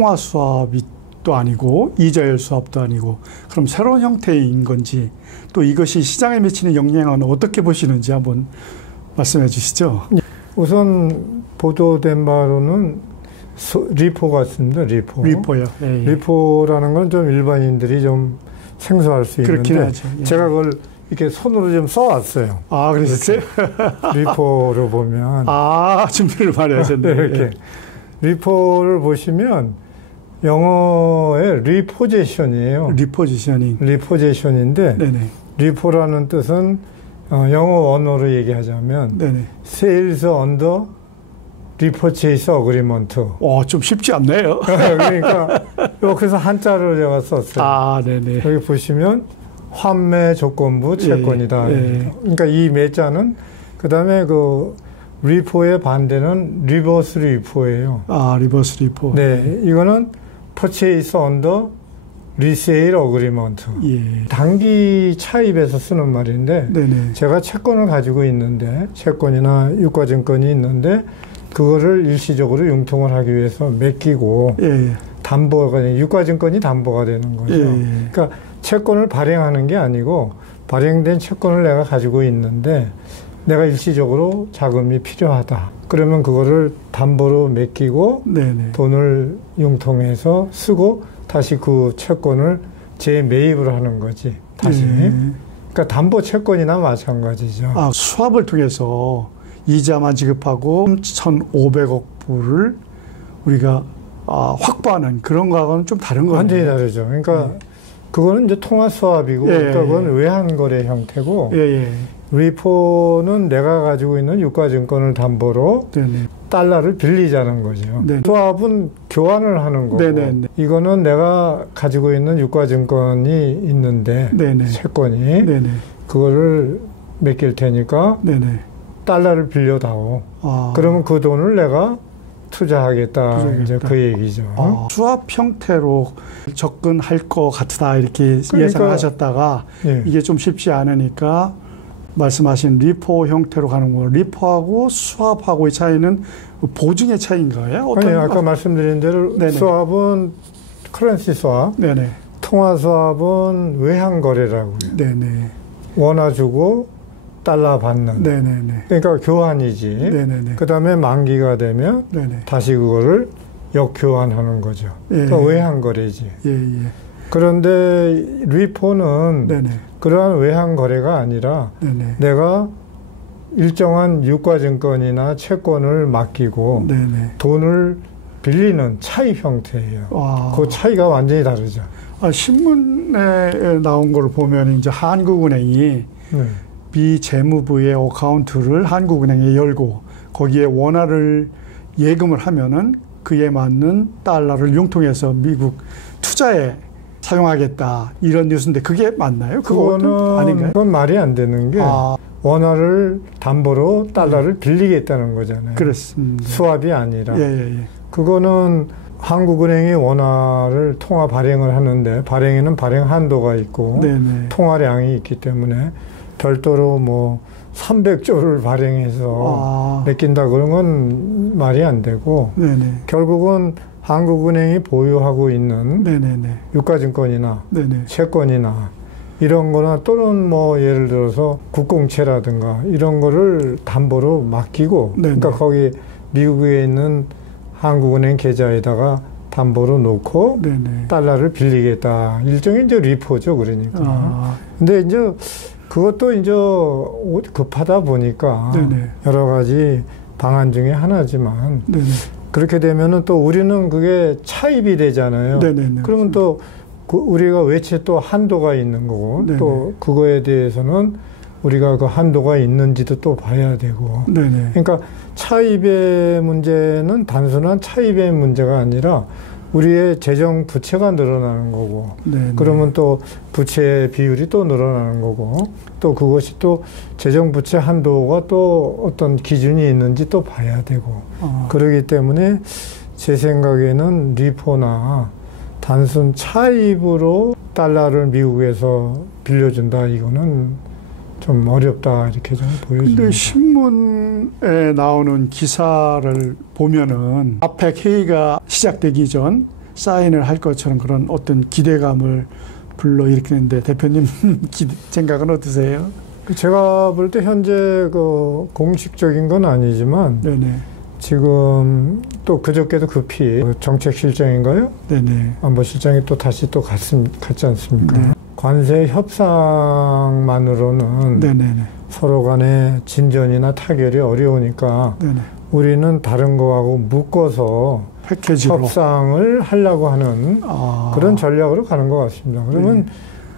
통화 수합이 또 아니고 이자율 수합도 아니고 그럼 새로운 형태인 건지 또 이것이 시장에 미치는 영향은 어떻게 보시는지 한번 말씀해 주시죠. 우선 보도된 바로는 리포 같습니다. 리포. 리포요. 예, 예. 리포라는 건 좀 일반인들이 좀 생소할 수 있는데 하죠. 예. 제가 그걸 이렇게 손으로 좀 써왔어요. 아, 그러셨어요? 리포를 보면 준비를 많이 하셨네요. 네, 이렇게 리포를 보시면 영어의 리포지션이에요. 리포지셔닝. 리포지션인데 네네. 리포라는 뜻은 영어 언어로 얘기하자면 네네. Sales under Repurchase Agreement. 좀 쉽지 않네요. 그러니까 여기서 한자를 제가 썼어요. 네네. 여기 보시면 환매 조건부 채권이다. 예. 그러니까 이 매자는 그다음에 그 리포의 반대는 리버스 리포예요. 리버스 리포. 네, 이거는 Purchase under Resale Agreement. 예. 단기 차입에서 쓰는 말인데 네네. 제가 채권을 가지고 있는데 채권이나 유가증권이 있는데 그거를 일시적으로 융통을 하기 위해서 맡기고 예. 담보가 유가증권이 담보가 되는 거죠. 예. 그러니까 채권을 발행하는 게 아니고 발행된 채권을 내가 가지고 있는데 내가 일시적으로 자금이 필요하다. 그러면 그거를 담보로 맡기고 네네. 돈을 융통해서 쓰고 다시 그 채권을 재매입을 하는 거지. 다시. 예. 그러니까 담보 채권이나 마찬가지죠. 수합을 통해서 이자만 지급하고 1,500억 불을 우리가 확보하는 그런 거하고는 좀 다른 거예요. 완전히 다르죠. 그러니까 그거는 이제 통화 수합이고 그러니까 그건 외환거래 형태고 리포는 내가 가지고 있는 유가증권을 담보로 네네. 달러를 빌리자는 거죠. 네네. 수합은 교환을 하는 거고 네네. 이거는 내가 가지고 있는 유가증권이 있는데 네네. 채권이 네네. 그거를 맡길 테니까 네네. 달러를 빌려다오. 그러면 그 돈을 내가 투자하겠다. 이제 그 얘기죠. 수합 형태로 접근할 것 같다 이렇게 그러니까, 예상하셨다가 이게 좀 쉽지 않으니까 말씀하신 리포 형태로 가는 거. 리포하고 수합하고의 차이는 보증의 차이인가요? 아니, 아까 말씀드린 대로 네네. 수합은 커런시 수합, 네네. 통화 수합은 외환 거래라고요. 네네. 원화 주고 달러 받는. 네네네. 그러니까 교환이지. 네네네. 그 다음에 만기가 되면 네네. 다시 그거를 역교환하는 거죠. 그러니까 외환 거래지. 그런데 리포는 네네. 그러한 외환 거래가 아니라 네네. 내가 일정한 유가증권이나 채권을 맡기고 네네. 돈을 빌리는 차입 형태예요. 그 차이가 완전히 다르죠. 신문에 나온 걸 보면 이제 한국은행이 비재무부의 어카운트를 한국은행에 열고 거기에 원화를 예금을 하면은 그에 맞는 달러를 융통해서 미국 투자에 사용하겠다 이런 뉴스인데 그게 맞나요? 그거는 아닌가요? 그건 말이 안 되는 게 원화를 담보로 달러를 빌리겠다는 거잖아요. 그렇습니다. 수합이 아니라. 그거는 한국은행이 원화를 통화 발행을 하는데 발행에는 발행 한도가 있고 통화량이 있기 때문에 별도로 뭐 300조를 발행해서 맡긴다 그런 건 말이 안 되고 결국은 한국은행이 보유하고 있는 유가증권이나 채권이나 이런 거나 또는 뭐 예를 들어서 국공채라든가 이런 거를 담보로 맡기고 그러니까 거기 미국에 있는 한국은행 계좌에다가 담보로 놓고 달러를 빌리겠다. 일종의 이제 리포죠. 그러니까. 근데 이제 그것도 이제 급하다 보니까 여러 가지 방안 중에 하나지만 그렇게 되면은 또 우리는 그게 차입이 되잖아요. 그러면 또 우리가 외채 또 한도가 있는 거고 또 그거에 대해서는 우리가 그 한도가 있는지도 또 봐야 되고. 그러니까 차입의 문제는 단순한 차입의 문제가 아니라 우리의 재정 부채가 늘어나는 거고 그러면 또 부채 비율이 또 늘어나는 거고 또 그것이 또 재정 부채 한도가 또 어떤 기준이 있는지 또 봐야 되고 그러기 때문에 제 생각에는 리포나 단순 차입으로 달러를 미국에서 빌려준다 이거는 좀 어렵다 이렇게 좀 보여집니다. 근데 신문에 나오는 기사를 보면은 아펙 회의가 시작되기 전 사인을 할 것처럼 그런 어떤 기대감을 불러일으키는데 대표님 생각은 어떠세요? 제가 볼 때 현재 그 공식적인 건 아니지만 네네. 지금 또 그저께도 급히 정책실장인가요? 네네. 안보실장이 또 다시 또 갔지 않습니까? 네. 관세 협상만으로는 네네네. 서로 간에 진전이나 타결이 어려우니까 네네. 우리는 다른 거하고 묶어서 패키지로. 협상을 하려고 하는 그런 전략으로 가는 것 같습니다. 그러면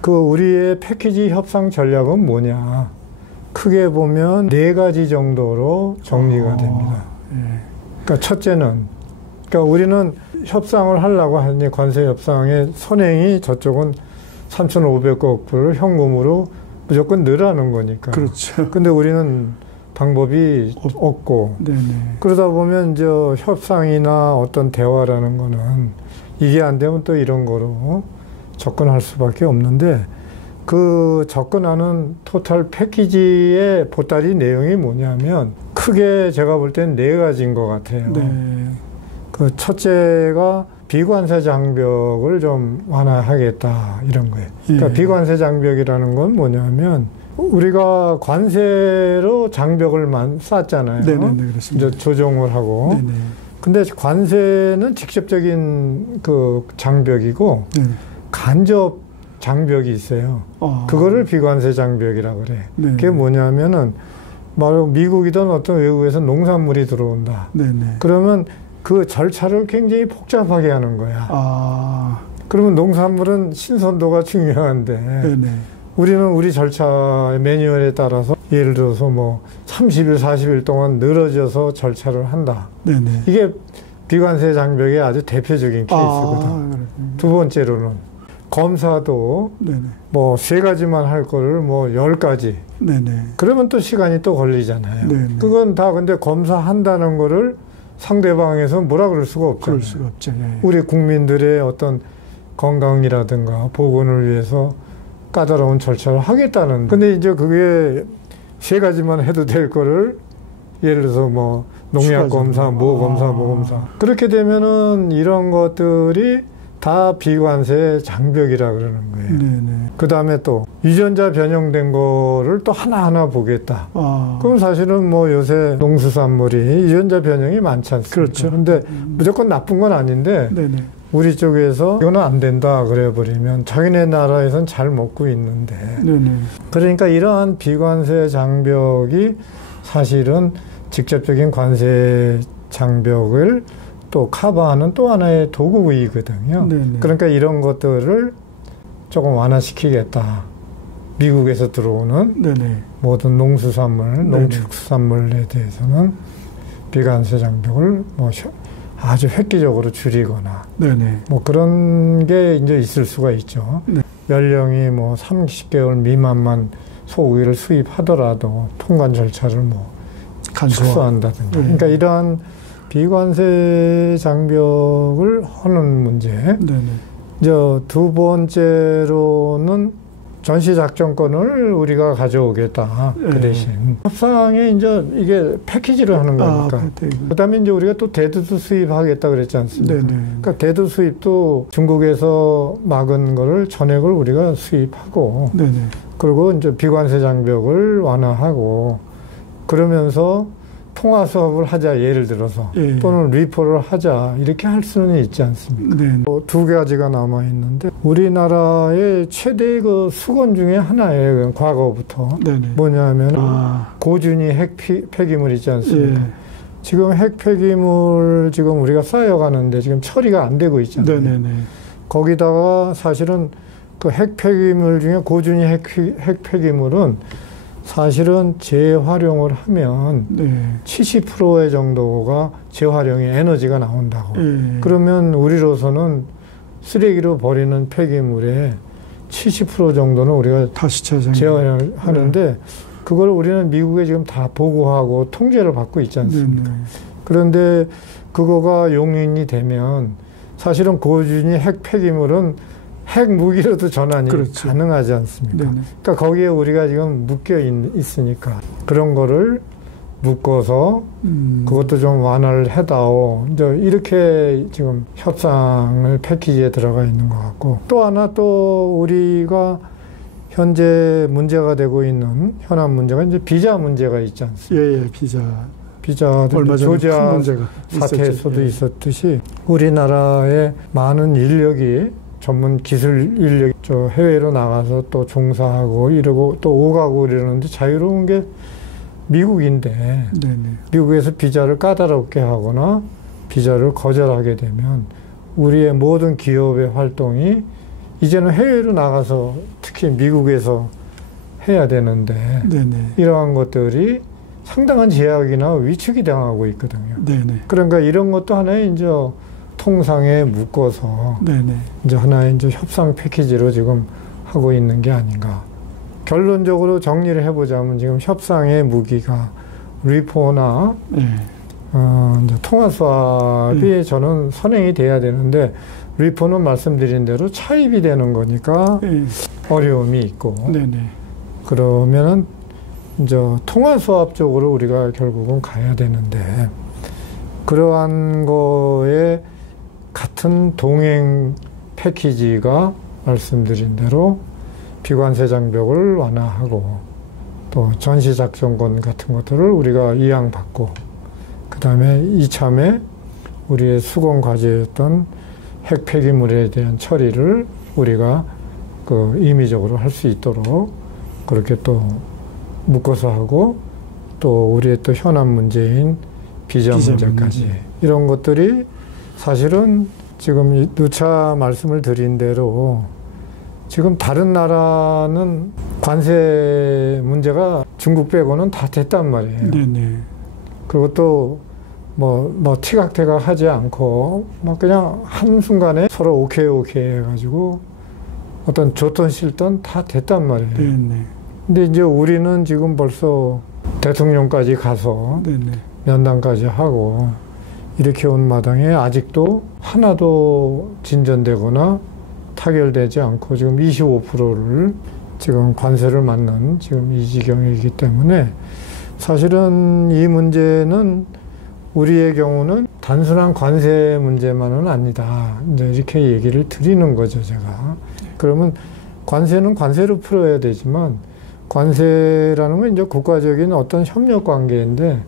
그 우리의 패키지 협상 전략은 뭐냐? 크게 보면 4가지 정도로 정리가 됩니다. 그러니까 첫째는, 그러니까 우리는 협상을 하려고 하니 관세 협상의 선행이 저쪽은 3,500억 불을 현금으로 무조건 넣으라는 거니까. 그렇죠. 근데 우리는 방법이 없고. 네네. 그러다 보면 협상이나 어떤 대화라는 거는 이게 안 되면 또 이런 거로 접근할 수밖에 없는데 그 접근하는 토탈 패키지의 보따리 내용이 뭐냐면 크게 제가 볼 때는 4가지인 것 같아요. 네. 그 첫째가 비관세 장벽을 좀 완화하겠다 이런 거예요. 그러니까 예. 비관세 장벽이라는 건 뭐냐면 우리가 관세로 장벽을 쌓았잖아요. 네네네, 그렇습니다. 이제 조정을 하고. 네네. 근데 관세는 직접적인 그 장벽이고 네네. 간접 장벽이 있어요. 그거를 비관세 장벽이라고 그래. 네네. 그게 뭐냐면은 바로 미국이든 어떤 외국에서 농산물이 들어온다. 네네. 그러면 그 절차를 굉장히 복잡하게 하는 거야. 그러면 농산물은 신선도가 중요한데 네네. 우리는 우리 절차 매뉴얼에 따라서 예를 들어서 뭐 30일, 40일 동안 늘어져서 절차를 한다. 네네. 이게 비관세 장벽의 아주 대표적인 케이스거든. 두 번째로는 검사도 네네. 뭐 3가지만 할 거를 뭐 10가지. 네네. 그러면 또 시간이 또 걸리잖아요. 네네. 그건 다 근데 검사한다는 거를 상대방에서 뭐라 그럴 수가 없잖아요. 그럴 수가 없죠. 예. 우리 국민들의 어떤 건강이라든가 보건을 위해서 까다로운 절차를 하겠다는. 근데 이제 그게 3가지만 해도 될 거를 예를 들어서 뭐 농약 검사, 뭐 검사, 뭐 검사. 그렇게 되면은 이런 것들이 다 비관세 장벽이라 그러는 거예요. 네네. 그 다음에 또 유전자 변형된 거를 또 하나하나 보겠다. 그럼 사실은 뭐 요새 농수산물이 유전자 변형이 많지 않습니까? 그렇죠. 근데 무조건 나쁜 건 아닌데 네네. 우리 쪽에서 이거는 안 된다 그래 버리면 자기네 나라에선 잘 먹고 있는데 네네. 그러니까 이러한 비관세 장벽이 사실은 직접적인 관세 장벽을 또 커버하는 또 하나의 도구이거든요. 네네. 그러니까 이런 것들을 조금 완화시키겠다. 미국에서 들어오는 네네. 모든 농수산물, 네네. 농축산물에 대해서는 비관세 장벽을 뭐 아주 획기적으로 줄이거나 네네. 뭐 그런 게 이제 있을 수가 있죠. 네. 연령이 뭐 30개월 미만만 소고기를 수입하더라도 통관 절차를 뭐 축소한다든가. 그러니까 이러한 비관세 장벽을 하는 문제. 네네. 두 번째로는 전시작전권을 우리가 가져오겠다. 그 대신. 협상에 이제 이게 패키지를 하는 거니까. 그 다음에 이제 우리가 또 대두도 수입하겠다 그랬지 않습니까? 네네. 그러니까 대두 수입도 중국에서 막은 거를 전액을 우리가 수입하고. 네네. 그리고 이제 비관세 장벽을 완화하고 그러면서 통화 수업을 하자 예를 들어서 예. 또는 리포를 하자 이렇게 할 수는 있지 않습니까? 네. 2가지가 남아 있는데 우리나라의 최대 그 수건 중에 하나예요. 과거부터 네네. 뭐냐면 고준위 핵 폐기물 있지 않습니까? 예. 지금 핵 폐기물 지금 우리가 쌓여가는데 지금 처리가 안 되고 있잖아요. 네네네. 거기다가 사실은 그 핵 폐기물 중에 고준위 핵 폐기물은 사실은 재활용을 하면 네. 70%의 정도가 재활용의 에너지가 나온다고. 그러면 우리로서는 쓰레기로 버리는 폐기물의 70% 정도는 우리가 다시 재활용을 하는데 그걸 우리는 미국에 지금 다 보고하고 통제를 받고 있지 않습니까? 그런데 그거가 용인이 되면 사실은 고준위 핵 폐기물은 핵 무기로도 전환이 그렇죠. 가능하지 않습니까? 네네. 그러니까 거기에 우리가 지금 묶여 있으니까 그런 거를 묶어서 그것도 좀 완화를 해다오. 이제 이렇게 지금 협상을 패키지에 들어가 있는 것 같고, 또 하나 또 우리가 현재 문제가 되고 있는 현안 문제가 이제 비자 문제가 있지 않습니까? 예, 비자도 얼마 전에 조지아 문제가 사태에서도 예. 있었듯이 우리나라의 많은 인력이 전문 기술 인력이 저 해외로 나가서 또 종사하고 이러고 또 오가고 이러는데 자유로운 게 미국인데 네네. 미국에서 비자를 까다롭게 하거나 비자를 거절하게 되면 우리의 모든 기업의 활동이 이제는 해외로 나가서 특히 미국에서 해야 되는데 네네. 이러한 것들이 상당한 제약이나 위축이 당하고 있거든요. 네네. 그러니까 이런 것도 하나의 이제 통상에 묶어서 네네. 이제 하나의 이제 협상 패키지로 지금 하고 있는 게 아닌가. 결론적으로 정리를 해보자면 지금 협상의 무기가 리포나 네. 이제 통화 수합이 저는 선행이 돼야 되는데 리포는 말씀드린 대로 차입이 되는 거니까 어려움이 있고 네네. 그러면은 이제 통화 수합 쪽으로 우리가 결국은 가야 되는데 그러한 거에 같은 동행 패키지가 말씀드린 대로 비관세 장벽을 완화하고 또 전시작전권 같은 것들을 우리가 이양받고 그 다음에 이참에 우리의 수공 과제였던 핵 폐기물에 대한 처리를 우리가 그 임의적으로 할 수 있도록 그렇게 또 묶어서 하고 또 우리의 또 현안 문제인 비자 문제까지 이런 것들이 사실은 지금 누차 말씀을 드린 대로 지금 다른 나라는 관세 문제가 중국 빼고는 다 됐단 말이에요. 네네. 그리고 또 뭐 티각태각 하지 않고 막 그냥 한순간에 서로 오케이 해가지고 어떤 좋던 싫던 다 됐단 말이에요. 네네. 근데 이제 우리는 지금 벌써 대통령까지 가서 네네. 면담까지 하고 이렇게 온 마당에 아직도 하나도 진전되거나 타결되지 않고 지금 25%를 지금 관세를 맞는 지금 이 지경이기 때문에 사실은 이 문제는 우리의 경우는 단순한 관세 문제만은 아니다. 이제 이렇게 얘기를 드리는 거죠, 제가. 그러면 관세는 관세로 풀어야 되지만 관세라는 건 이제 국가적인 어떤 협력 관계인데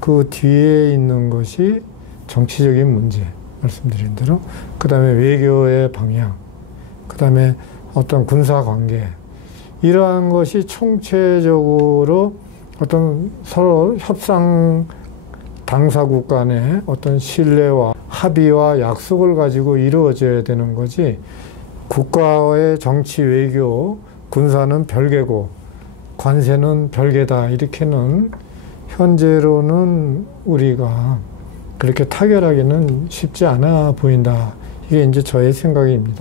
그 뒤에 있는 것이 정치적인 문제, 말씀드린 대로. 그 다음에 외교의 방향, 그 다음에 어떤 군사 관계. 이러한 것이 총체적으로 어떤 서로 협상 당사국 간의 어떤 신뢰와 합의와 약속을 가지고 이루어져야 되는 거지 국가의 정치, 외교, 군사는 별개고 관세는 별개다 이렇게는 현재로는 우리가 그렇게 타결하기는 쉽지 않아 보인다. 이게 이제 저의 생각입니다.